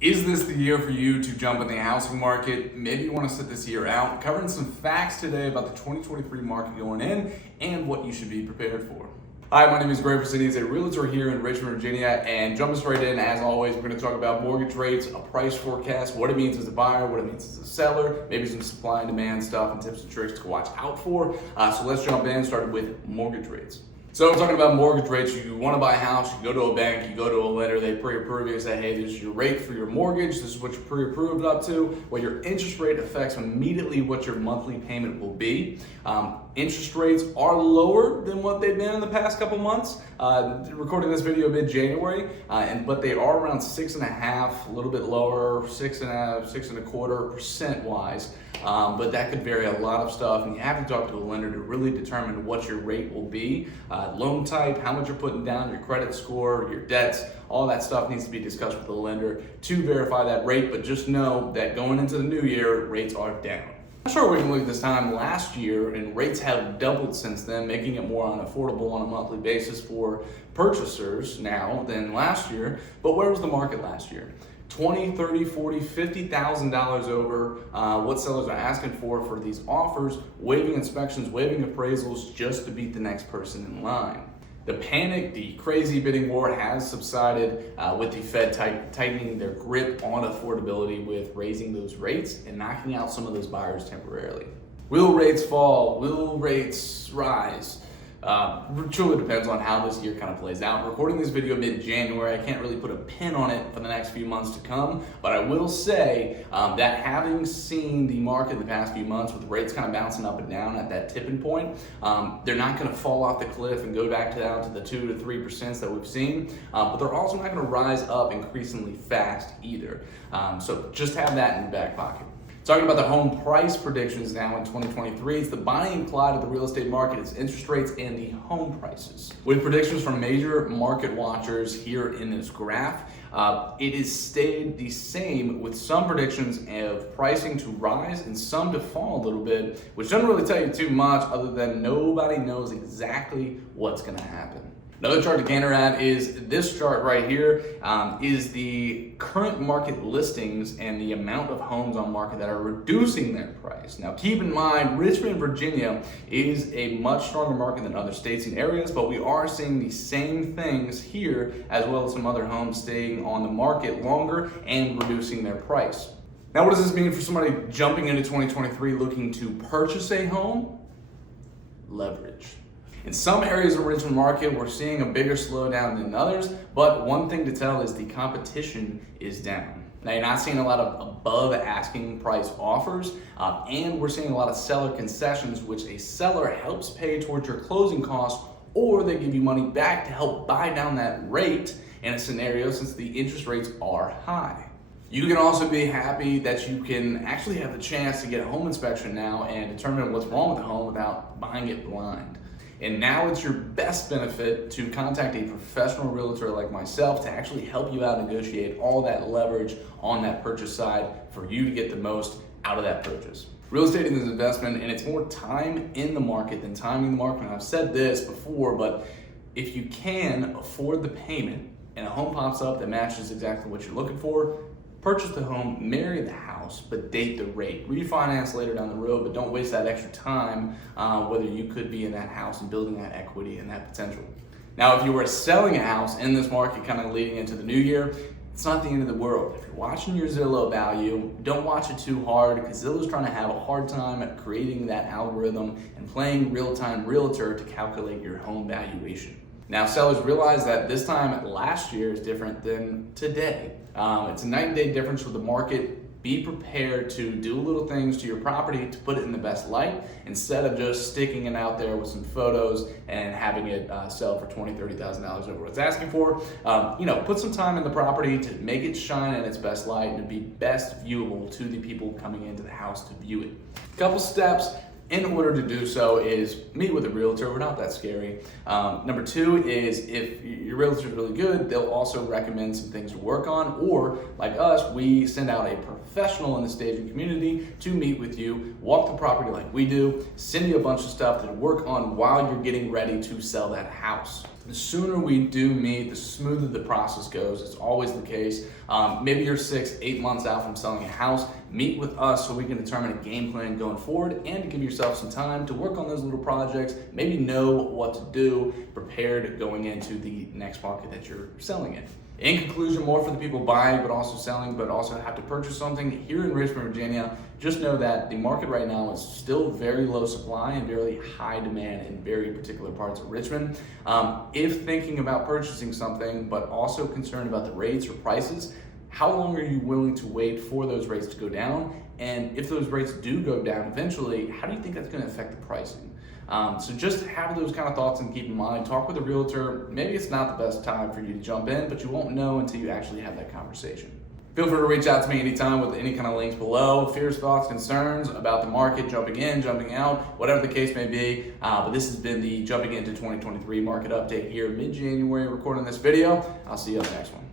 Is this the year for you to jump in the housing market? Maybe you want to sit this year out. Covering some facts today about the 2023 market going in and what you should be prepared for. Hi, my name is Forssenius, a realtor here in Richmond, Virginia, and jumping straight in, as always, we're going to talk about mortgage rates, a price forecast, what it means as a buyer, what it means as a seller, maybe some supply and demand stuff and tips and tricks to watch out for. So let's jump in, starting with mortgage rates. So we're talking about mortgage rates. You want to buy a house, you go to a bank, you go to a lender, they pre-approve you and say, hey, this is your rate for your mortgage, this is what you're pre-approved up to. Well, your interest rate affects immediately what your monthly payment will be. Interest rates are lower than what they've been in the past couple months. Recording this video mid-January, but they are around 6.5%, a little bit lower, 6.5%, 6.25% wise. But that could vary a lot of stuff, and you have to talk to a lender to really determine what your rate will be. Loan type, how much you're putting down, your credit score, your debts, all that stuff needs to be discussed with the lender to verify that rate. But just know that going into the new year, rates are down. I'm sure we can look at this time last year, and rates have doubled since then, making it more unaffordable on a monthly basis for purchasers now than last year. But where was the market last year? $20,000, $30,000, $40,000, $50,000 over what sellers are asking for these offers, waiving inspections, waiving appraisals just to beat the next person in line. The panic, the crazy bidding war has subsided with the Fed tightening their grip on affordability with raising those rates and knocking out some of those buyers temporarily. Will rates fall? Will rates rise? Truly depends on how this year kind of plays out. Recording this video mid-January, I can't really put a pin on it for the next few months to come, but I will say that having seen the market in the past few months with rates kind of bouncing up and down at that tipping point, they're not going to fall off the cliff and go back down to the 2 to 3% that we've seen, but they're also not going to rise up increasingly fast either. So just have that in your back pocket. Talking about the home price predictions now in 2023, it's the buying plot of the real estate market, it's interest rates and the home prices. With predictions from major market watchers here in this graph, it has stayed the same with some predictions of pricing to rise and some to fall a little bit, which doesn't really tell you too much other than nobody knows exactly what's going to happen. Another chart to gander at is this chart right here, is the current market listings and the amount of homes on market that are reducing their price. Now keep in mind, Richmond, Virginia is a much stronger market than other states and areas, but we are seeing the same things here as well as some other homes staying on the market longer and reducing their price. Now what does this mean for somebody jumping into 2023 looking to purchase a home? Leverage. In some areas of the Richmond market, we're seeing a bigger slowdown than others, but one thing to tell is the competition is down. Now, you're not seeing a lot of above asking price offers, and we're seeing a lot of seller concessions, which a seller helps pay towards your closing costs, or they give you money back to help buy down that rate in a scenario since the interest rates are high. You can also be happy that you can actually have the chance to get a home inspection now and determine what's wrong with the home without buying it blind. And now it's your best benefit to contact a professional realtor like myself to actually help you out negotiate all that leverage on that purchase side for you to get the most out of that purchase. Real estate is an investment, and it's more time in the market than timing the market. And I've said this before, but if you can afford the payment and a home pops up that matches exactly what you're looking for, purchase the home, marry the house, but date the rate. Refinance later down the road, but don't waste that extra time whether you could be in that house and building that equity and that potential. Now, if you were selling a house in this market kind of leading into the new year, it's not the end of the world. If you're watching your Zillow value, don't watch it too hard because Zillow's trying to have a hard time at creating that algorithm and playing real-time realtor to calculate your home valuation. Now, sellers realize that this time last year is different than today. It's a night and day difference with the market. Be prepared to do little things to your property to put it in the best light instead of just sticking it out there with some photos and having it sell for $20,000, $30,000 over what it's asking for. Put some time in the property to make it shine in its best light and to be best viewable to the people coming into the house to view it. A couple steps in order to do so is meet with a realtor. We're not that scary. Number two is if your realtor is really good, they'll also recommend some things to work on, or like us, we send out a professional in the staging community to meet with you, walk the property like we do, send you a bunch of stuff to work on while you're getting ready to sell that house. The sooner we do meet, the smoother the process goes. It's always the case. Maybe you're 6-8 months out from selling a house. Meet with us so we can determine a game plan going forward and to give yourself some time to work on those little projects, maybe know what to do, prepared going into the next market that you're selling in. In conclusion, more for the people buying but also selling but also have to purchase something here in Richmond, Virginia, just know that the market right now is still very low supply and very high demand in very particular parts of Richmond. If thinking about purchasing something but also concerned about the rates or prices, how long are you willing to wait for those rates to go down? And if those rates do go down eventually, how do you think that's going to affect the pricing? So just have those kind of thoughts and keep in mind. Talk with a realtor. Maybe it's not the best time for you to jump in, but you won't know until you actually have that conversation. Feel free to reach out to me anytime with any kind of links below, fears, thoughts, concerns about the market, jumping in, jumping out, whatever the case may be. But this has been the Jumping Into 2023 Market Update here mid-January, recording this video. I'll see you on the next one.